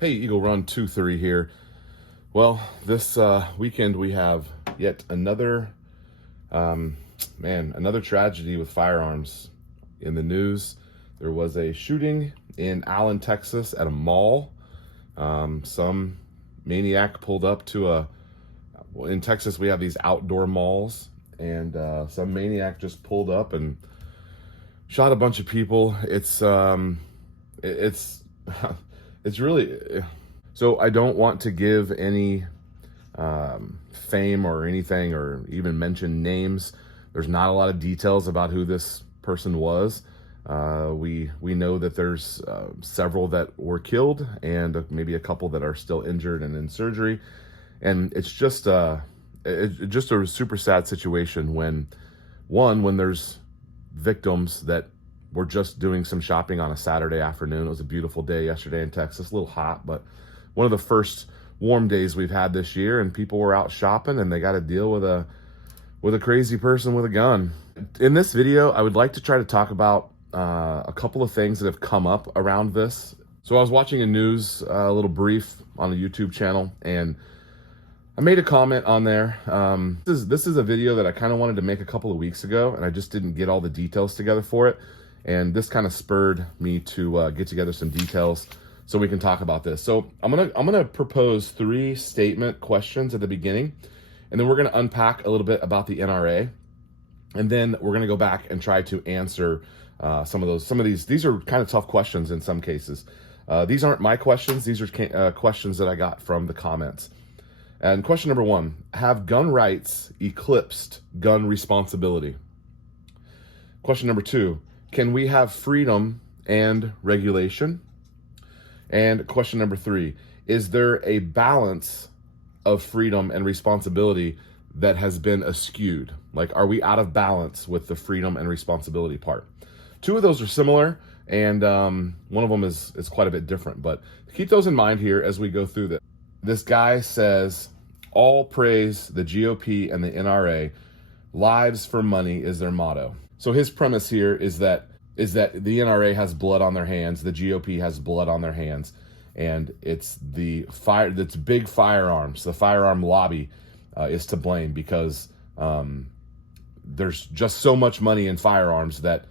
Hey, Eagle Run 2-3 here. Well, this weekend we have yet another, another tragedy with firearms in the news. There was a shooting in Allen, Texas at a mall. Some maniac pulled up to in Texas we have these outdoor malls, and some maniac just pulled up and shot a bunch of people. It's it's really, so I don't want to give any fame or anything or even mention names. There's not a lot of details about who this person was. We know that there's several that were killed and maybe a couple that are still injured and in surgery. And it's just just a super sad situation when there's victims that we're just doing some shopping on a Saturday afternoon. It was a beautiful day yesterday in Texas, a little hot, but one of the first warm days we've had this year, and people were out shopping and they got to deal with a crazy person with a gun. In this video, I would like to try to talk about a couple of things that have come up around this. So I was watching a news, a little brief on the YouTube channel, and I made a comment on there. This is a video that I kind of wanted to make a couple of weeks ago, and I just didn't get all the details together for it. And this kind of spurred me to get together some details so we can talk about this. So I'm gonna propose 3 statement questions at the beginning, and then we're gonna unpack a little bit about the NRA, and then we're gonna go back and try to answer some of these. These are kind of tough questions in some cases. These aren't my questions. These are questions that I got from the comments. And question number 1: have gun rights eclipsed gun responsibility? Question number 2: can we have freedom and regulation? And question number 3: is there a balance of freedom and responsibility that has been askewed? Like, are we out of balance with the freedom and responsibility part? 2 of those are similar, and one of them is quite a bit different, but keep those in mind here as we go through this. This guy says, all praise the GOP and the NRA. Lives for money is their motto. So his premise here is that the NRA has blood on their hands, the GOP has blood on their hands, and it's that's big firearms. The firearm lobby is to blame because there's just so much money in firearms that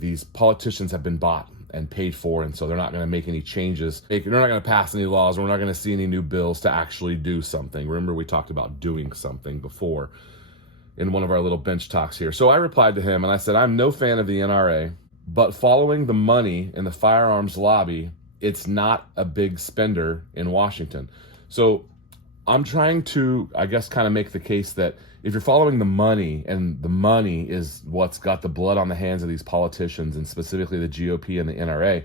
these politicians have been bought and paid for, and so they're not going to make any changes. They're not going to pass any laws. We're not going to see any new bills to actually do something. Remember, we talked about doing something before in one of our little bench talks here. So I replied to him and I said, I'm no fan of the NRA, but following the money in the firearms lobby, it's not a big spender in Washington. So I'm trying to, I guess, kind of make the case that if you're following the money, and the money is what's got the blood on the hands of these politicians, and specifically the GOP and the NRA,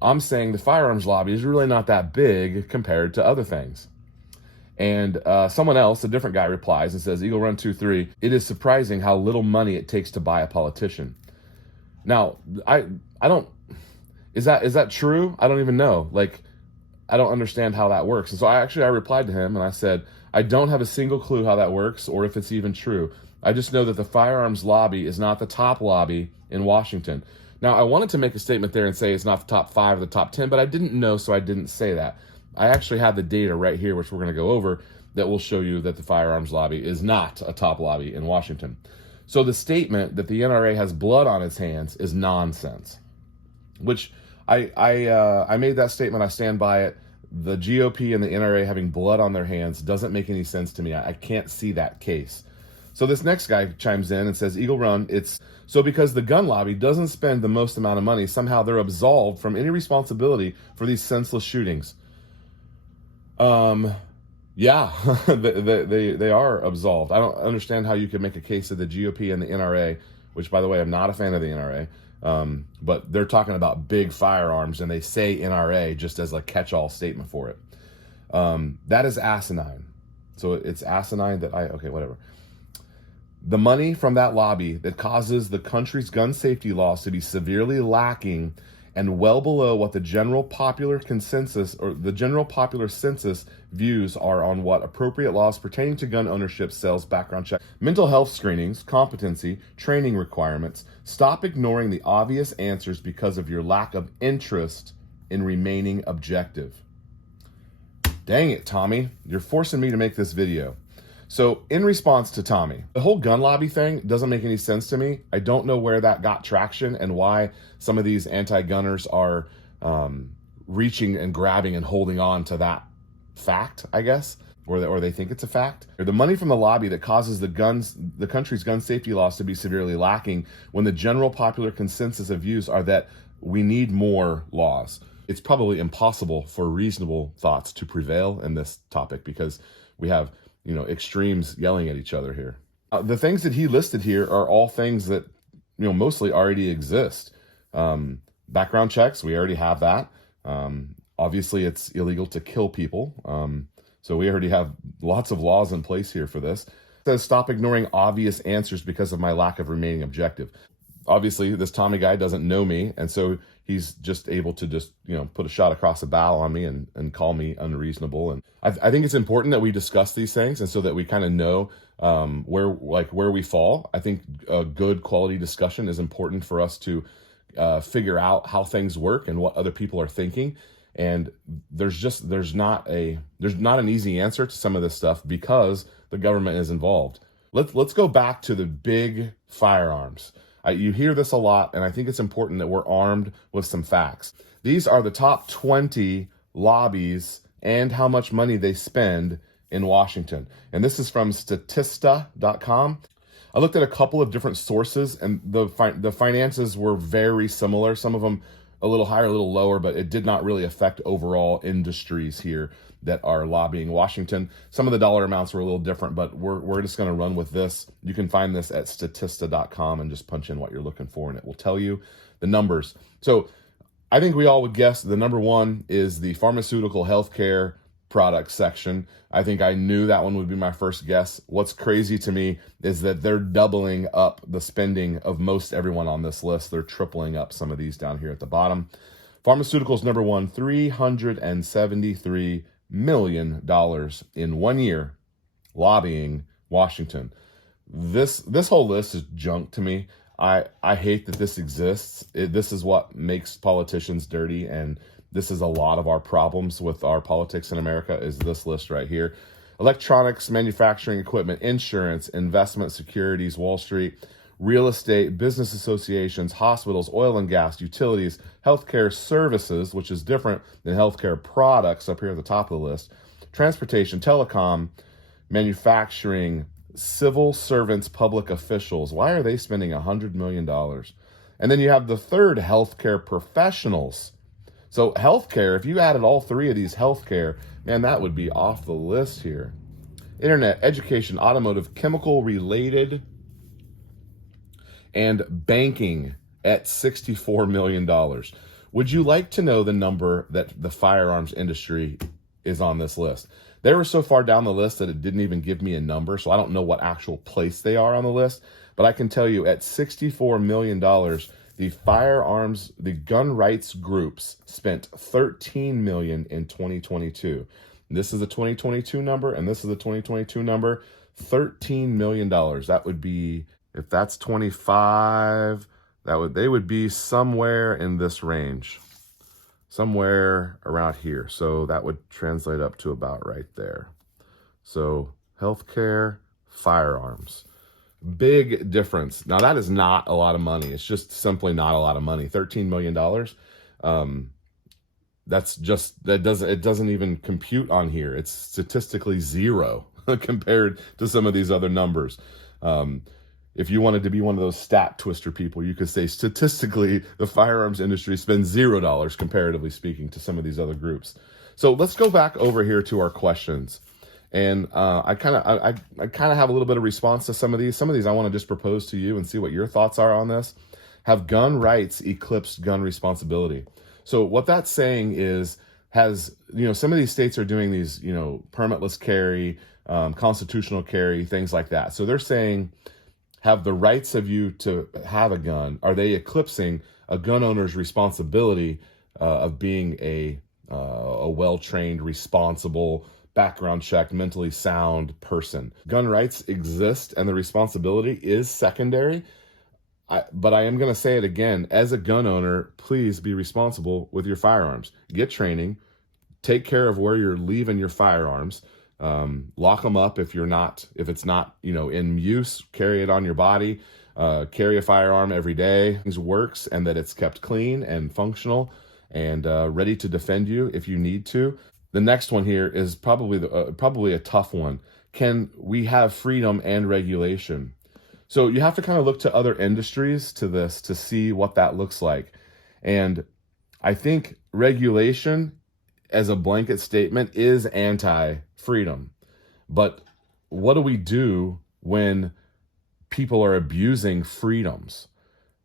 I'm saying the firearms lobby is really not that big compared to other things. And someone else, a different guy, replies and says, Eagle Run 2-3, it is surprising how little money it takes to buy a politician. Now, I don't, is that true? I don't even know. Like, I don't understand how that works. And so I replied to him and I said, I don't have a single clue how that works or if it's even true. I just know that the firearms lobby is not the top lobby in Washington. Now, I wanted to make a statement there and say it's not the top 5 or the top 10, but I didn't know, so I didn't say that. I actually have the data right here, which we're going to go over, that will show you that the firearms lobby is not a top lobby in Washington. So the statement that the NRA has blood on its hands is nonsense, which I made that statement. I stand by it. The GOP and the NRA having blood on their hands doesn't make any sense to me. I can't see that case. So this next guy chimes in and says, Eagle Run, it's so because the gun lobby doesn't spend the most amount of money, somehow they're absolved from any responsibility for these senseless shootings. Yeah, they are absolved. I don't understand how you could make a case of the GOP and the NRA, which, by the way, I'm not a fan of the NRA, but they're talking about big firearms, and they say NRA just as a catch-all statement for it. That is asinine. So it's asinine that okay, whatever. The money from that lobby that causes the country's gun safety laws to be severely lacking and well below what the general popular consensus or the general popular census views are on what appropriate laws pertaining to gun ownership, sales, background check, mental health screenings, competency, training requirements. Stop ignoring the obvious answers because of your lack of interest in remaining objective. Dang it, Tommy. You're forcing me to make this video. So in response to Tommy, the whole gun lobby thing doesn't make any sense to me. I don't know where that got traction and why some of these anti-gunners are reaching and grabbing and holding on to that fact, I guess, or they think it's a fact. The money from the lobby that causes the country's gun safety laws to be severely lacking when the general popular consensus of views are that we need more laws. It's probably impossible for reasonable thoughts to prevail in this topic because we have extremes yelling at each other here. The things that he listed here are all things that, mostly already exist. Background checks, we already have that. Obviously, it's illegal to kill people. So we already have lots of laws in place here for this. It says, stop ignoring obvious answers because of my lack of remaining objective. Obviously, this Tommy guy doesn't know me, and so he's just able to put a shot across the bow on me and call me unreasonable. And I think it's important that we discuss these things, and so that we kind of know where we fall. I think a good quality discussion is important for us to figure out how things work and what other people are thinking. And there's not an easy answer to some of this stuff because the government is involved. Let's go back to the big firearms. You hear this a lot, and I think it's important that we're armed with some facts. These are the top 20 lobbies and how much money they spend in Washington. And this is from Statista.com. I looked at a couple of different sources, and the finances were very similar. Some of them a little higher, a little lower, but it did not really affect overall industries here that are lobbying Washington. Some of the dollar amounts were a little different, but we're just going to run with this. You can find this at Statista.com and just punch in what you're looking for, and it will tell you the numbers. So I think we all would guess the number one is the pharmaceutical healthcare product section. I think I knew that one would be my first guess. What's crazy to me is that they're doubling up the spending of most everyone on this list. They're tripling up some of these down here at the bottom. Pharmaceuticals number one, $373 million in 1 year lobbying Washington. This whole list is junk to me. I hate that this exists. This is what makes politicians dirty, and this is a lot of our problems with our politics in America is this list right here. Electronics, manufacturing equipment, insurance, investment securities, Wall Street, real estate, business associations, hospitals, oil and gas, utilities, healthcare services, which is different than healthcare products up here at the top of the list, transportation, telecom, manufacturing, civil servants, public officials. Why are they spending $100 million? And then you have the third, healthcare professionals. So healthcare, if you added all three of these healthcare, man, that would be off the list here. Internet, education, automotive, chemical related, and banking at $64 million. Would you like to know the number that the firearms industry is on this list? They were so far down the list that it didn't even give me a number, so I don't know what actual place they are on the list, but I can tell you at $64 million, the gun rights groups spent $13 million in 2022. This is the 2022 number, and this is the 2022 number, $13 million. That would be, if that's 25, they would be somewhere in this range, somewhere around here. So that would translate up to about right there. So healthcare, firearms. Big difference. Now that is not a lot of money. It's just simply not a lot of money. $13 million. It doesn't even compute on here. It's statistically zero compared to some of these other numbers. If you wanted to be one of those stat twister people, you could say statistically the firearms industry spends $0 comparatively speaking to some of these other groups. So let's go back over here to our questions. And I kind of have a little bit of response to some of these. Some of these I want to just propose to you and see what your thoughts are on this. Have gun rights eclipsed gun responsibility? So what that's saying is, some of these states are doing these, permitless carry, constitutional carry, things like that. So they're saying, have the rights of you to have a gun, are they eclipsing a gun owner's responsibility of being a well-trained, responsible, background checked, mentally sound person? Gun rights exist and the responsibility is secondary. But I am going to say it again, as a gun owner, please be responsible with your firearms. Get training, take care of where you're leaving your firearms. Lock them up if it's not, in use. Carry it on your body. Carry a firearm every day. Things works, and that it's kept clean and functional and ready to defend you if you need to. The next one here is probably a tough one. Can we have freedom and regulation? So you have to kind of look to other industries to this to see what that looks like. And I think regulation as a blanket statement is anti-freedom. But what do we do when people are abusing freedoms?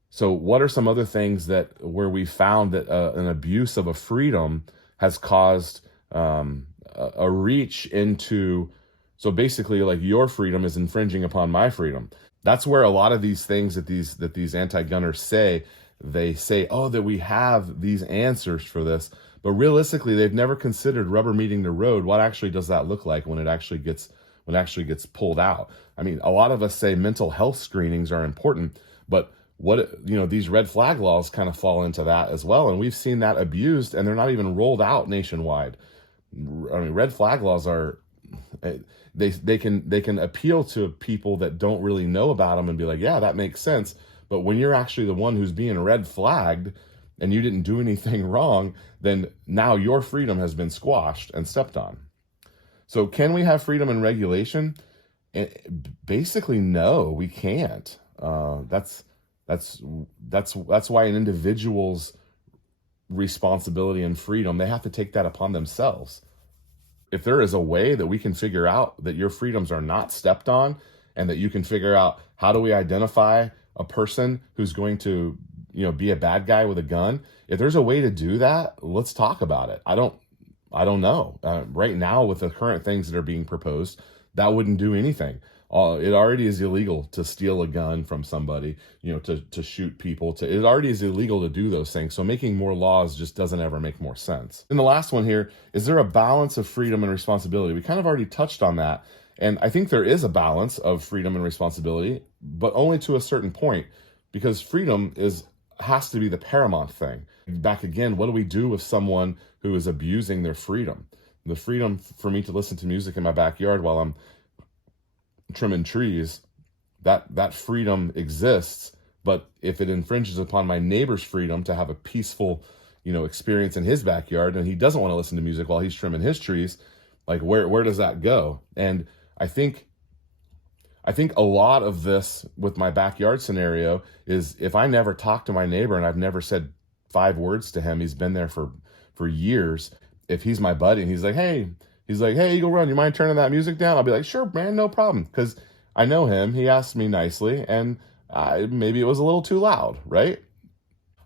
So what are some other things where we found that an abuse of a freedom has caused a reach into, so basically like your freedom is infringing upon my freedom. That's where a lot of these things that these anti-gunners say, that we have these answers for this, but realistically they've never considered rubber meeting the road. What actually does that look like when it actually gets pulled out? I mean, a lot of us say mental health screenings are important, but these red flag laws kind of fall into that as well, and we've seen that abused, and they're not even rolled out nationwide. I mean, red flag laws are, they can appeal to people that don't really know about them and be like, yeah, that makes sense. But when you're actually the one who's being red flagged and you didn't do anything wrong, then now your freedom has been squashed and stepped on. So can we have freedom and regulation? Basically, no, we can't. That's why an individual's responsibility and freedom, they have to take that upon themselves. If there is a way that we can figure out that your freedoms are not stepped on, and that you can figure out how do we identify a person who's going to, be a bad guy with a gun, if there's a way to do that, let's talk about it. I don't know. Right now, with the current things that are being proposed, that wouldn't do anything. It already is illegal to steal a gun from somebody, to shoot people. It already is illegal to do those things. So making more laws just doesn't ever make more sense. And the last one here, is there a balance of freedom and responsibility? We kind of already touched on that. And I think there is a balance of freedom and responsibility, but only to a certain point, because freedom has to be the paramount thing. Back again, what do we do with someone who is abusing their freedom? The freedom for me to listen to music in my backyard while I'm trimming trees, that freedom exists. But if it infringes upon my neighbor's freedom to have a peaceful, experience in his backyard, and he doesn't want to listen to music while he's trimming his trees, like where does that go? And I think a lot of this with my backyard scenario is, if I never talk to my neighbor and I've never said 5 words to him, he's been there for years. If he's my buddy and he's like, hey, Eagle Run, you mind turning that music down? I'll be like, sure, man, no problem. Because I know him. He asked me nicely, and maybe it was a little too loud, right?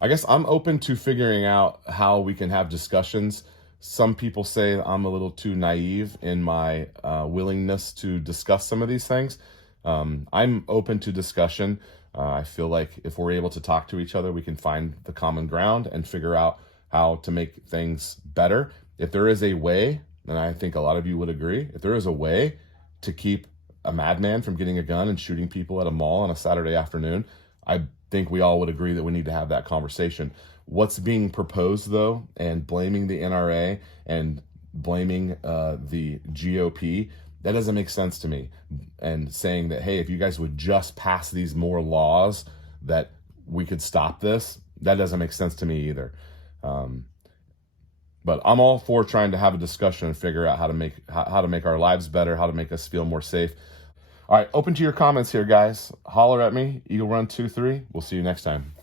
I guess I'm open to figuring out how we can have discussions. Some people say I'm a little too naive in my willingness to discuss some of these things. I'm open to discussion. I feel like if we're able to talk to each other, we can find the common ground and figure out how to make things better. If there is a way, and I think a lot of you would agree, if there is a way to keep a madman from getting a gun and shooting people at a mall on a Saturday afternoon, I think we all would agree that we need to have that conversation. What's being proposed, though, and blaming the NRA and blaming the GOP, that doesn't make sense to me. And saying that, hey, if you guys would just pass these more laws that we could stop this, that doesn't make sense to me either. But I'm all for trying to have a discussion and figure out how to make our lives better, how to make us feel more safe. All right, open to your comments here, guys. Holler at me, Eagle Run 23. We'll see you next time.